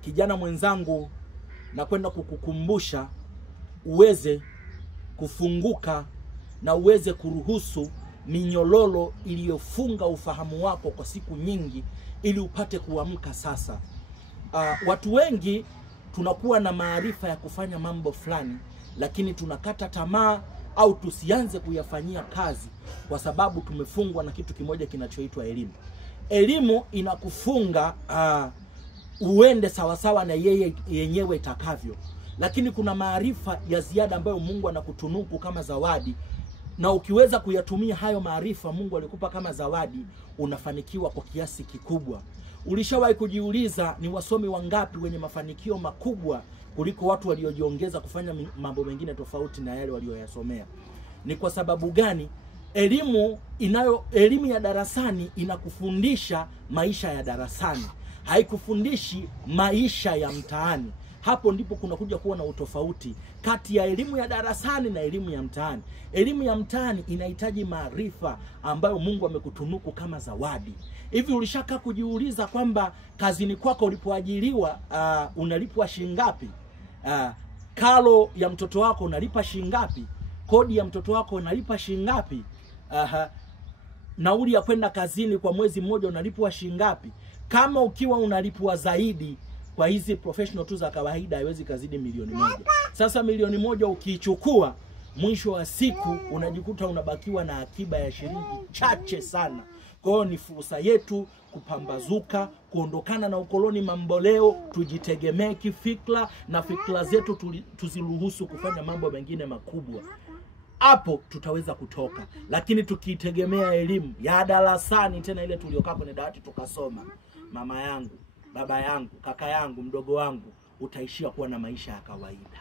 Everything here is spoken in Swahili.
kijana mwenzangu, na kwenda kukukumbusha uweze kufunguka na uweze kuruhusu minyololo iliyofunga ufahamu wako kwa siku nyingi ili upate kuamka sasa. Watu wengi tunakuwa na maarifa ya kufanya mambo fulani, lakini tunakata tamaa au tusianze kuyafanyia kazi kwa sababu tumefungwa na kitu kimoja kinachoitwa elimu. Elimu inakufunga uende sawasawa na yeye yenyewe itakavyo, lakini kuna maarifa ya ziada ambayo Mungu anakutunuku kama zawadi, na ukiweza kuyatumia hayo maarifa Mungu alikupa kama zawadi, unafanikiwa kwa kiasi kikubwa. Ulishawahi kujiuliza ni wasomi wangapi wenye mafanikio makubwa kuliko watu waliojiongeza kufanya mambo mengine tofauti na yale walioyasomea? Ni kwa sababu gani? Elimu ya darasani inakufundisha maisha ya darasani, haikufundishi maisha ya mtaani. Hapo ndipo kunakuja kuwa na utofauti kati ya elimu ya darasani na elimu ya mtaani. Elimu ya mtaani inahitaji maarifa ambayo Mungu amekutunuku kama zawadi. Hivi ulishaka kujiuliza kwamba kazini kwako ulipoajiriwa unalipwa shilingi ngapi? Karo ya mtoto wako unalipa shilingi ngapi? Kodi ya mtoto wako unalipa shilingi ngapi? Nauli ya kwenda kazini kwa mwezi mmoja unalipwa shilingi ngapi? Kama ukiwa unalipwa zaidi kwa hizi professional tu za kawaida, haiwezi kazidi milioni moja. Sasa milioni moja ukiichukua, mwisho wa siku unajikuta unabakiwa na akiba ya shilingi chache sana. Kwa hiyo ni fursa yetu kupambazuka, kuondokana na ukoloni mamboleo, tujitegemee kifikra, na fikra zetu tuziruhusu kufanya mambo mengine makubwa. Hapo tutaweza kutoka. Lakini tukitegemea elimu ya darasani, tena ile tuliokaa kwenye dawati tukasoma, mama yangu, baba yangu, kaka yangu, mdogo wangu, utaishia kuwa na maisha ya kawaida.